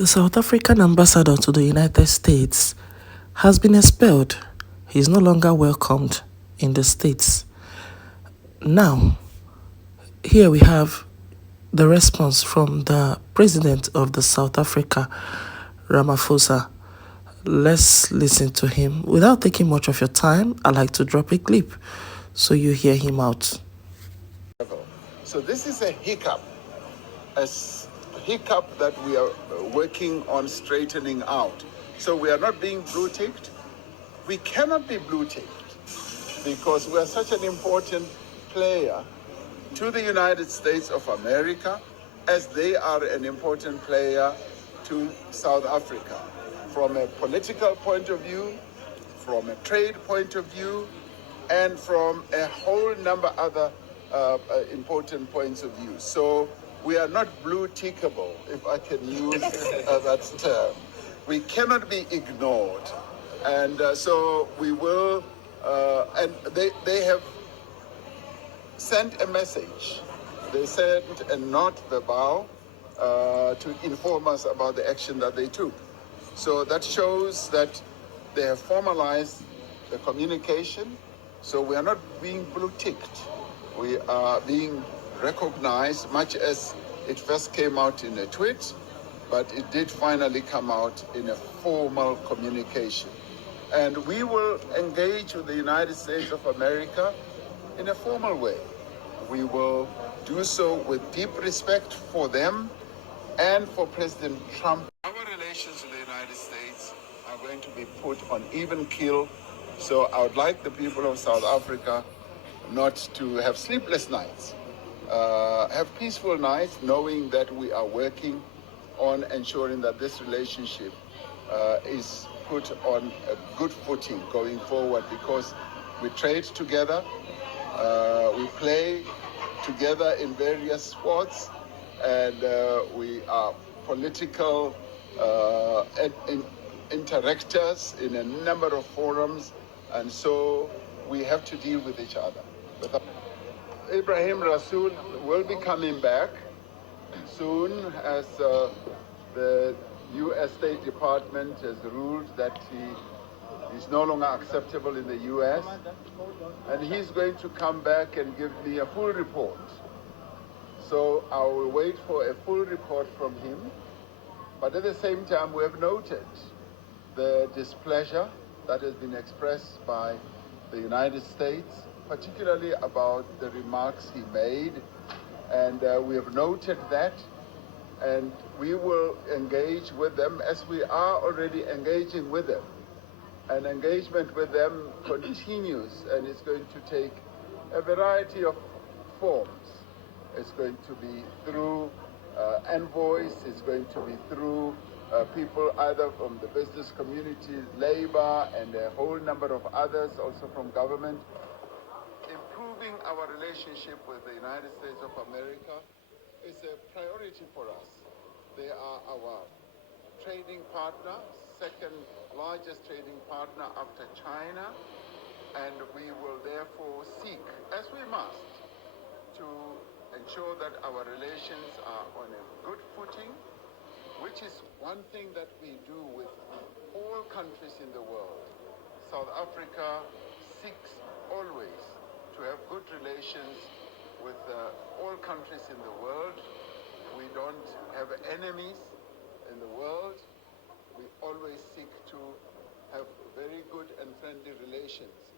The South African ambassador to the United States has been expelled. He is no longer welcomed in the States. Now, here we have the response from the president of the South Africa, Ramaphosa. Let's listen to him. Without taking much of your time, I'd like to drop a clip so you hear him out. So this is a hiccup that we are working on straightening out. So we are not being blue-ticked. We cannot be blue-ticked because we are such an important player to the United States of America as they are an important player to South Africa from a political point of view, from a trade point of view, and from a whole number of other important points of view. So we are not blue-tickable, if I can use that term. We cannot be ignored. And so we will, and they have sent a message. They sent a note verbal to inform us about the action that they took. So that shows that they have formalized the communication. So we are not being blue-ticked. We are being recognized, much as it first came out in a tweet, but it did finally come out in a formal communication. And we will engage with the United States of America in a formal way. We will do so with deep respect for them and for President Trump. Our relations with the United States are going to be put on even keel. So I would like the people of South Africa not to have sleepless nights, have peaceful nights, knowing that we are working on ensuring that this relationship is put on a good footing going forward, because we trade together, we play together in various sports, and we are political interactors in a number of forums, and so we have to deal with each other. Ibrahim Rasool will be coming back soon, as the U.S. State Department has ruled that he is no longer acceptable in the U.S. And he's going to come back and give me a full report. So I will wait for a full report from him. But at the same time, we have noted the displeasure that has been expressed by the United States, particularly about the remarks he made. And we have noted that, and we will engage with them as we are already engaging with them. And engagement with them continues, and it's going to take a variety of forms. It's going to be through envoys, it's going to be through people either from the business community, labor, and a whole number of others, also from government. Improving our relationship with the United States of America is a priority for us. They are our trading partner, second largest trading partner after China, and we will therefore seek, as we must, to ensure that our relations are on a good footing, which is one thing that we do with all countries in the world. South Africa seeks always to have good relations with all countries in the world. We don't have enemies in the world. We always seek to have very good and friendly relations